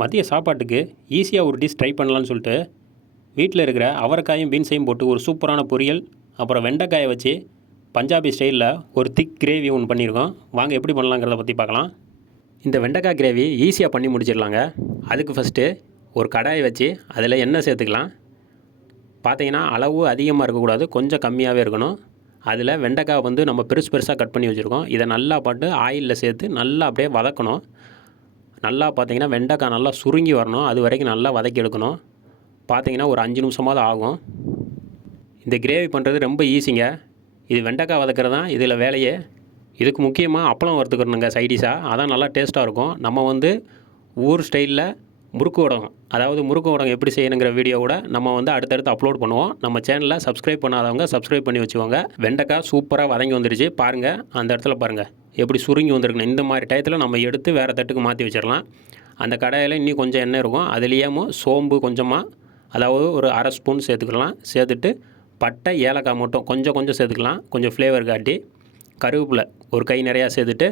மதிய சாப்பாட்டுக்கு ஈஸியாக ஒரு டிஷ் ட்ரை பண்ணலான்னு சொல்லிட்டு வீட்டில் இருக்கிற அவரைக்காயும் பீன்ஸையும் போட்டு ஒரு சூப்பரான பொரியல் அப்புறம் வெண்டைக்காயை வச்சு பஞ்சாபி ஸ்டைலில் ஒரு திக் கிரேவி ஒன்று பண்ணியிருக்கோம். வாங்க எப்படி பண்ணலாங்கிறத பற்றி பார்க்கலாம். இந்த வெண்டைக்காய் கிரேவி ஈஸியாக பண்ணி முடிச்சிடலாங்க. அதுக்கு ஃபஸ்ட்டு ஒரு கடாயை வச்சு அதில் எண்ணெய் சேர்த்துக்கலாம். பார்த்தீங்கன்னா அளவு அதிகமாக இருக்கக்கூடாது கொஞ்சம் கம்மியாகவே இருக்கணும். அதில் வெண்டைக்காய் வந்து நம்ம பெருசு பெருசாக கட் பண்ணி வச்சுருக்கோம். இதை நல்லா பட்டு ஆயிலில் சேர்த்து நல்லா அப்படியே வதக்கணும். நல்லா பார்த்தீங்கன்னா வெண்டைக்காய் நல்லா சுருங்கி வரணும். அது வரைக்கும் நல்லா வதக்கி எடுக்கணும். பார்த்தீங்கன்னா ஒரு அஞ்சு நிமிஷமாவது ஆகும். இந்த கிரேவி பண்ணுறது ரொம்ப ஈஸிங்க. இது வெண்டைக்காய் வதக்கிறது தான் இதில் வேலையே. இதுக்கு முக்கியமாக அப்பளம் வறுத்துக்கணுங்க சைடிஷாக அதான் நல்லா டேஸ்ட்டாக இருக்கும். நம்ம வந்து ஊர் ஸ்டைலில் முறுக்கு உடகம் அதாவது முறுக்கு உடகம் எப்படி செய்யணுங்கிற வீடியோவோட நம்ம வந்து அடுத்தடுத்து அப்லோட் பண்ணுவோம். நம்ம சேனலில் சப்ஸ்கிரைப் பண்ணாதவங்க சப்ஸ்கிரைப் பண்ணி வச்சுக்கோங்க. வெண்டைக்காய் சூப்பராக வதங்கி வந்துருச்சு. பாருங்கள் அந்த இடத்துல பாருங்கள் எப்படி சுருங்கி வந்திருக்குன்னு. இந்த மாதிரி டயத்தில் நம்ம எடுத்து வேறு தட்டுக்கு மாற்றி வச்சிடலாம். அந்த கடையில் இன்னும் கொஞ்சம் எண்ணெய் இருக்கும். அதுலேயும் சோம்பு கொஞ்சமாக அதாவது ஒரு அரை ஸ்பூன் சேர்த்துக்கலாம். சேர்த்துட்டு பட்டை ஏலக்காய் மட்டும் கொஞ்சம் கொஞ்சம் சேர்த்துக்கலாம். கொஞ்சம் ஃப்ளேவர் காட்டி கருவேப்பிலை ஒரு கை நிறையா சேர்த்துட்டு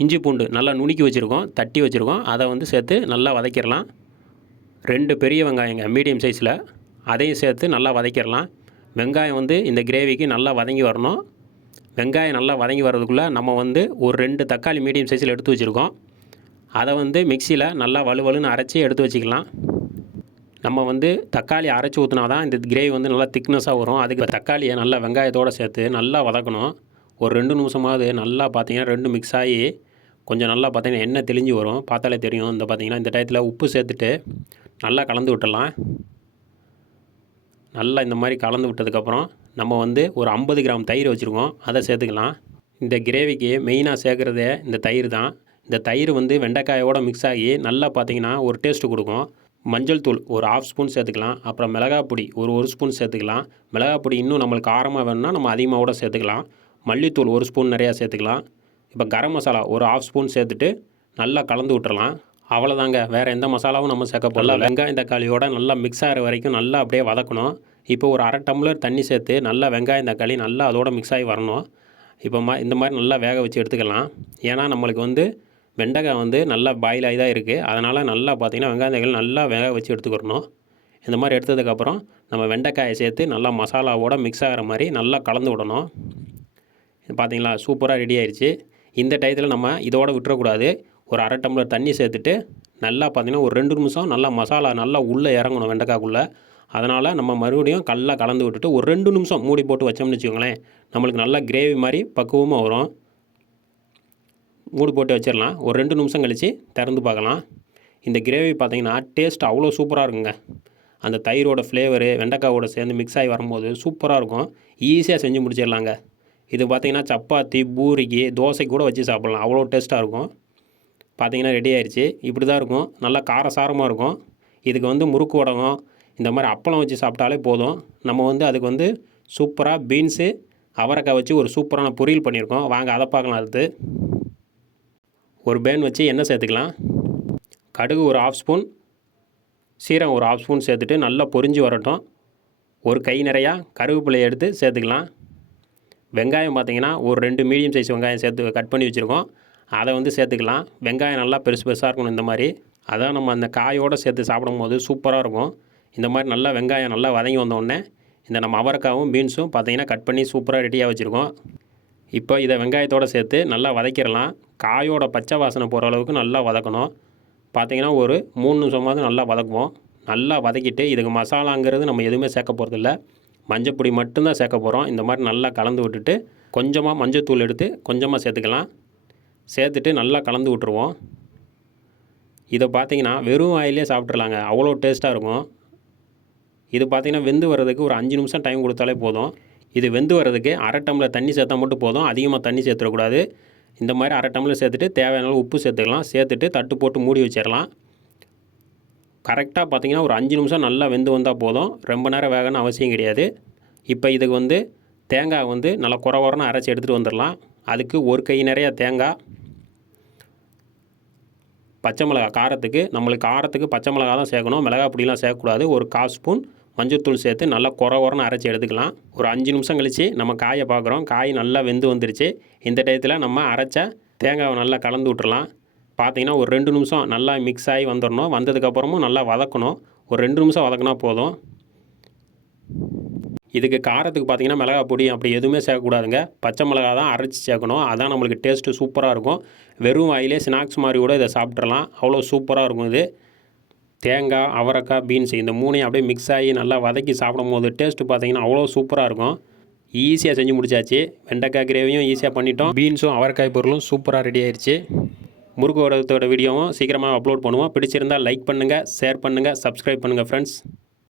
இஞ்சி பூண்டு நல்லா நுணுக்கி வச்சுருக்கோம் தட்டி வச்சுருக்கோம். அதை வந்து சேர்த்து நல்லா வதக்கிடலாம். ரெண்டு பெரிய வெங்காயங்க மீடியம் சைஸில். அதையும் சேர்த்து நல்லா வதக்கிடலாம். வெங்காயம் வந்து இந்த கிரேவிக்கு நல்லா வதங்கி வரணும். வெங்காயம் நல்லா வதங்கி வர்றதுக்குள்ளே நம்ம வந்து ஒரு ரெண்டு தக்காளி மீடியம் சைஸில் எடுத்து வச்சுருக்கோம். அதை வந்து மிக்சியில் நல்லா வலுவலுன்னு அரைச்சி எடுத்து வச்சுக்கலாம். நம்ம வந்து தக்காளி அரைச்சி ஊற்றினா தான் இந்த கிரேவி வந்து நல்லா திக்னஸாக வரும். அதுக்கு தக்காளியை நல்லா வெங்காயத்தோடு சேர்த்து நல்லா வதக்கணும். ஒரு ரெண்டு நிமிஷமாவது நல்லா பார்த்தீங்கன்னா ரெண்டு மிக்ஸ் ஆகி கொஞ்சம் நல்லா பார்த்தீங்கன்னா எண்ணெய் தெளிஞ்சு வரும். பார்த்தாலே தெரியும். இந்த பார்த்தீங்கன்னா இந்த டயத்தில் உப்பு சேர்த்துட்டு நல்லா கலந்து விட்டுடலாம். நல்லா இந்த மாதிரி கலந்து விட்டதுக்கப்புறம் நம்ம வந்து ஒரு ஐம்பது கிராம் தயிர் வச்சுருக்கோம். அதை சேர்த்துக்கலாம். இந்த கிரேவிக்கு மெயினாக சேர்க்குறதே இந்த தயிர் தான். இந்த தயிர் வந்து வெண்டைக்காயோட மிக்ஸ் ஆகி நல்லா பார்த்தீங்கன்னா ஒரு டேஸ்ட்டு கொடுக்கும். மஞ்சள் தூள் ஒரு ஆஃப் ஸ்பூன் சேர்த்துக்கலாம். அப்புறம் மிளகாப்பொடி ஒரு ஒரு ஸ்பூன் சேர்த்துக்கலாம். மிளகாப்பொடி இன்னும் நம்மளுக்கு காரமாக வேணும்னா நம்ம அதிகமாக கூட சேர்த்துக்கலாம். மல்லித்தூள் ஒரு ஸ்பூன் நிறையா சேர்த்துக்கலாம். இப்போ கரம் மசாலா ஒரு ஆஃப் ஸ்பூன் சேர்த்துட்டு நல்லா கலந்து விட்டுறலாம். அவ்வளோதாங்க வேறு எந்த மசாலாவும் நம்ம சேர்க்க போடல வெங்காயம் தக்காளியோட நல்லா மிக்ஸ் ஆகிற வரைக்கும் நல்லா அப்படியே வதக்கணும். இப்போ ஒரு அரை டம்ளர் தண்ணி சேர்த்து நல்லா வெங்காயம் தக்காளி நல்லா அதோட மிக்ஸ் ஆகி வரணும். இப்போ மா இந்த மாதிரி நல்லா வேக வச்சு எடுத்துக்கலாம். ஏன்னா நம்மளுக்கு வந்து வெண்டைக்காய் வந்து நல்லா பாயில் ஆகி தான் இருக்குது அதனால் நல்லா பார்த்திங்கன்னா வெங்காயம் தக்காளி நல்லா வேக வச்சு எடுத்துக்கிறணும் இந்த மாதிரி எடுத்ததுக்கப்புறம் நம்ம வெண்டைக்காயை சேர்த்து நல்லா மசாலாவோட மிக்ஸ் ஆகிற மாதிரி நல்லா கலந்து விடணும். பார்த்தீங்களா? சூப்பராக ரெடி ஆயிடுச்சு இந்த டயத்தில் நம்ம இதோட விட்டுறக்கூடாது. ஒரு அரை டம்ளர் தண்ணி சேர்த்துட்டு நல்லா பார்த்தீங்கன்னா ஒரு ரெண்டு நிமிஷம் நல்லா மசாலா நல்லா உள்ளே இறங்கணும் வெண்டைக்காய்க்குள்ளே அதனால் நம்ம மறுபடியும் கல்லாக கலந்து விட்டுட்டு ஒரு ரெண்டு நிமிஷம் மூடி போட்டு வச்சோம்னு வச்சுக்கோங்களேன். நம்மளுக்கு நல்லா கிரேவி மாதிரி பக்குவமாக வரும். மூடி போட்டு வச்சிடலாம். ஒரு ரெண்டு நிமிஷம் கழித்து திறந்து பார்க்கலாம். இந்த கிரேவி பார்த்தீங்கன்னா டேஸ்ட் அவ்வளோ சூப்பராக இருக்குங்க. அந்த தயிரோட ஃப்ளேவரு வெண்டைக்காவோட சேர்ந்து மிக்ஸ் ஆகி வரும்போது சூப்பராக இருக்கும். ஈஸியாக செஞ்சு முடிச்சிடலாங்க. இது பார்த்தீங்கன்னா சப்பாத்தி பூரிக்கு தோசை கூட வச்சு சாப்பிட்லாம். அவ்வளோ டேஸ்ட்டாக இருக்கும். பார்த்தீங்கன்னா ரெடி ஆயிடுச்சு இப்படி தான் இருக்கும். நல்லா காரசாரமாக இருக்கும். இதுக்கு வந்து முறுக்கு உடகம் இந்த மாதிரி அப்பளம் வச்சு சாப்பிட்டாலே போதும். நம்ம வந்து அதுக்கு வந்து சூப்பராக பீன்ஸு அவரைக்காய் வச்சு ஒரு சூப்பரான பொரியல் பண்ணியிருக்கோம். வாங்க அதை பார்க்கலாம் அடுத்து. ஒரு பேன் வச்சு எண்ணெய் சேர்த்துக்கலாம். கடுகு ஒரு ஆஃப் ஸ்பூன் சீரகம் ஒரு ஆஃப் ஸ்பூன் சேர்த்துட்டு நல்லா பொரிஞ்சு வரட்டும். ஒரு கை நிறையா கருவேப்பிலையை எடுத்து சேர்த்துக்கலாம். வெங்காயம் பார்த்தீங்கன்னா ஒரு ரெண்டு மீடியம் சைஸ் வெங்காயம் சேர்த்து கட் பண்ணி வச்சுருக்கோம். அதை வந்து சேர்த்துக்கலாம். வெங்காயம் நல்லா பெருசு பெருசாக இருக்கணும் இந்த மாதிரி. அதான் நம்ம அந்த காயோடு சேர்த்து சாப்பிடும் போது சூப்பராக இருக்கும். இந்த மாதிரி நல்லா வெங்காயம் நல்லா வதங்கி வந்தோடனே இந்த நம்ம அவரைக்காவும் பீன்ஸும் பார்த்தீங்கன்னா கட் பண்ணி சூப்பராக ரெடியாக வச்சுருக்கோம். இப்போ இதை வெங்காயத்தோடு சேர்த்து நல்லா வதக்கிடலாம். காயோட பச்சை வாசனை போகிற அளவுக்கு நல்லா வதக்கணும். பார்த்திங்கன்னா ஒரு மூணு நிமிஷமாவது நல்லா வதக்குவோம். நல்லா வதக்கிட்டு இதுக்கு மசாலாங்கிறது நம்ம எதுவுமே சேர்க்க போகிறதில்ல மஞ்சப்பொடி மட்டும்தான் சேர்க்க போகிறோம் இந்த மாதிரி நல்லா கலந்து விட்டுட்டு கொஞ்சமாக மஞ்சத்தூள் எடுத்து கொஞ்சமாக சேர்த்துக்கலாம். சேர்த்துட்டு நல்லா கலந்து விட்ருவோம் இதை பார்த்தீங்கன்னா வெறும் ஆயிலே சாப்பிட்றலாங்க அவ்வளோ டேஸ்ட்டாக இருக்கும். இது பார்த்தீங்கன்னா வெந்து வர்றதுக்கு ஒரு அஞ்சு நிமிஷம் டைம் கொடுத்தாலே போதும். இது வெந்து வர்றதுக்கு அரை டம்ளர் தண்ணி சேர்த்தா மட்டும் போதும். அதிகமாக தண்ணி சேர்த்துடக்கூடாது. இந்த மாதிரி அரை டம்ளர் சேர்த்துட்டு தேவையான உப்பு சேர்த்துக்கலாம். சேர்த்துட்டு தட்டு போட்டு மூடி வச்சிடலாம். கரெக்டாக பார்த்தீங்கன்னா ஒரு அஞ்சு நிமிஷம் நல்லா வெந்து வந்தால் போதும். ரொம்ப நேரம் வேகணும் அவசியம் கிடையாது. இப்போ இதுக்கு வந்து தேங்காய் வந்து நல்லா குறை குறன்னு அரைச்சி எடுத்துகிட்டு வந்துடலாம். அதுக்கு ஒரு கை நிறையா தேங்காய் பச்சை மிளகா காரத்துக்கு நம்மளுக்கு காரத்துக்கு பச்சை மிளகா தான் சேர்க்கணும். மிளகா பொடிலாம் சேர்க்கக்கூடாது. ஒரு கால் ஸ்பூன் மஞ்சள்தூள் சேர்த்து நல்லா குறை குறன்னு அரைச்சி எடுத்துக்கலாம். ஒரு அஞ்சு நிமிஷம் கழித்து நம்ம காயை பார்க்குறோம் காய் நல்லா வெந்து வந்துருச்சு. இந்த டயத்தில் நம்ம அரைச்ச தேங்காவை நல்லா கலந்து விட்டுறலாம். பார்த்தீங்கன்னா ஒரு ரெண்டு நிமிஷம் நல்லா மிக்ஸ் ஆகி வந்துடணும். வந்ததுக்கப்புறமும் நல்லா வதக்கணும். ஒரு ரெண்டு நிமிஷம் வதக்கினா போதும். இதுக்கு காரத்துக்கு பார்த்தீங்கன்னா மிளகா பொடி அப்படி எதுவுமே சேர்க்கக்கூடாதுங்க. பச்சை மிளகா தான் அரைச்சி சேர்க்கணும். அதான் நம்மளுக்கு டேஸ்ட்டு சூப்பராக இருக்கும். வெறும் வாயிலே ஸ்நாக்ஸ் மாதிரி கூட இதை சாப்பிட்றலாம் அவ்வளோ சூப்பராக இருக்கும் இது. தேங்காய் அவரைக்காய் பீன்ஸ் இந்த மூணையும் அப்படியே மிக்ஸ் ஆகி நல்லா வதக்கி சாப்பிடும் போது டேஸ்ட்டு பார்த்தீங்கன்னா அவ்வளோ சூப்பராக இருக்கும். ஈஸியாக செஞ்சு முடிச்சாச்சு. வெண்டைக்காய் கிரேவியும் ஈஸியாக பண்ணிட்டோம். பீன்ஸும் அவரைக்காய் பொருளும் சூப்பராக ரெடி ஆயிடுச்சு முறுக்கு வீடியோவும் சீக்கிரமாக அப்லோட் பண்ணுவோம். பிடிச்சிருந்தால் லைக் பண்ணுங்கள் ஷேர் பண்ணுங்கள் சப்ஸ்கிரைப் பண்ணுங்கள் ஃப்ரெண்ட்ஸ்